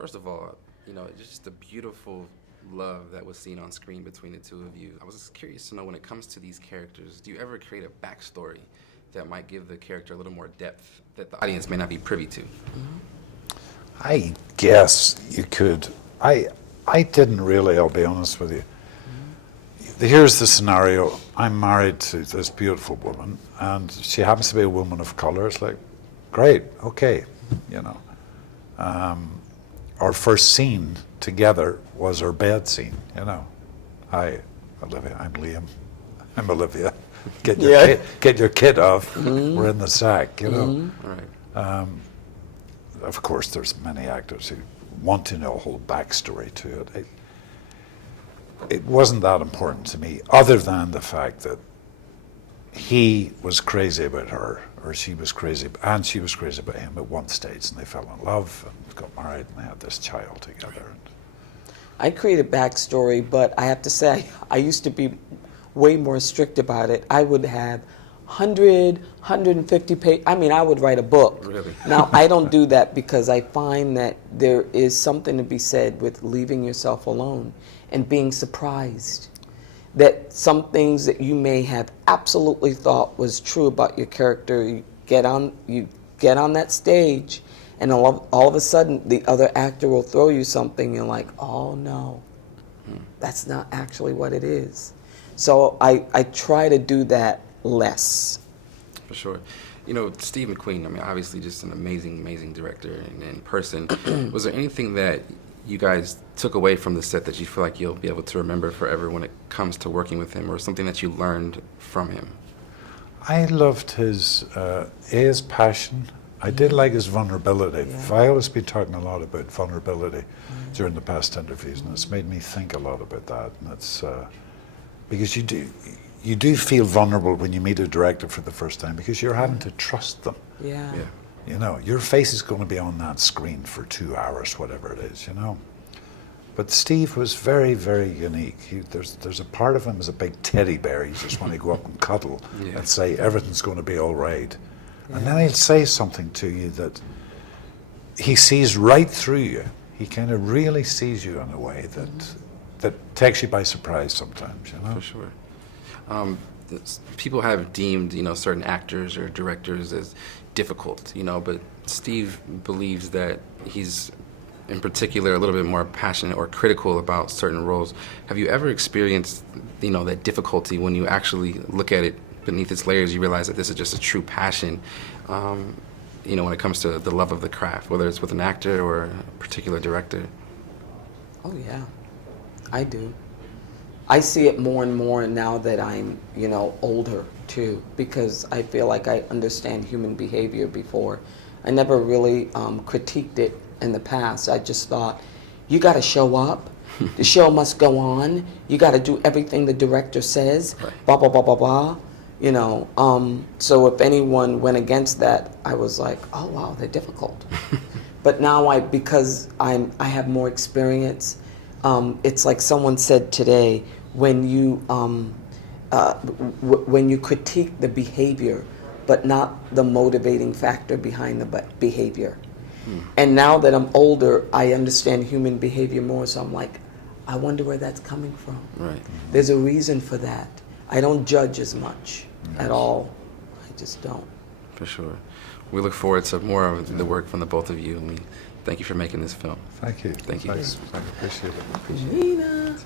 First of all, just a beautiful love that was seen on screen between the two of you. I was just curious to know, when it comes to these characters, do you ever create a backstory that might give the character a little more depth that the audience may not be privy to? I guess you could. I didn't really, I'll be honest with you. Here's the scenario. I'm married to this beautiful woman, and she happens to be a woman of color. It's like, great, okay, Our first scene together was our bed scene, Hi, Olivia, I'm Liam. I'm Olivia. Get your kid off. We're in the sack, Right. Of course, there's many actors who want to know a whole backstory to it. It wasn't that important to me, other than the fact that he was crazy about her, or she was crazy about him at one stage, and they fell in love and got married, and they had this child together. I created backstory, but I have to say, I used to be way more strict about it. I would have 100, 150 pages. I mean, I would write a book. Really? Now, I don't do that because I find that there is something to be said with leaving yourself alone and being surprised that some things that you may have absolutely thought was true about your character, you get on that stage, and all of a sudden the other actor will throw you something, you're like, oh no, that's not actually what it is. So I try to do that less. For sure. Steve McQueen, obviously just an amazing director and person. Was there anything that you guys took away from the set that you feel like you'll be able to remember forever when it comes to working with him, or something that you learned from him? I loved his passion. I did like his vulnerability. Yeah. Viola's been talking a lot about vulnerability during the past interviews, and it's made me think a lot about that. And it's because you do feel vulnerable when you meet a director for the first time, because you're having to trust them. Yeah. Your face is going to be on that screen for 2 hours, whatever it is, But Steve was very, very unique. There's a part of him as a big teddy bear. You just want to go up and cuddle and say everything's going to be all right. Yeah. And then he'll say something to you that he sees right through you. He kind of really sees you in a way that takes you by surprise sometimes, For sure. People have deemed, certain actors or directors as difficult, but Steve believes that he's, in particular, a little bit more passionate or critical about certain roles. Have you ever experienced, that difficulty when you actually look at it beneath its layers? You realize that this is just a true passion, when it comes to the love of the craft, whether it's with an actor or a particular director? Oh yeah, I do. I see it more and more now that I'm, older too, because I feel like I understand human behavior before. I never really critiqued it in the past. I just thought, you got to show up. The show must go on. You got to do everything the director says. Right. Blah blah blah blah blah. So if anyone went against that, I was like, oh wow, they're difficult. But now because I have more experience. It's like someone said today, when you critique the behavior, but not the motivating factor behind the behavior. And now that I'm older, I understand human behavior more, so I'm like, I wonder where that's coming from. Right. There's a reason for that. I don't judge as much at all. I just don't. For sure. We look forward to more of the work from the both of you. Thank you for making this film. Thank you. Thank you. Thanks. I appreciate it. Nina.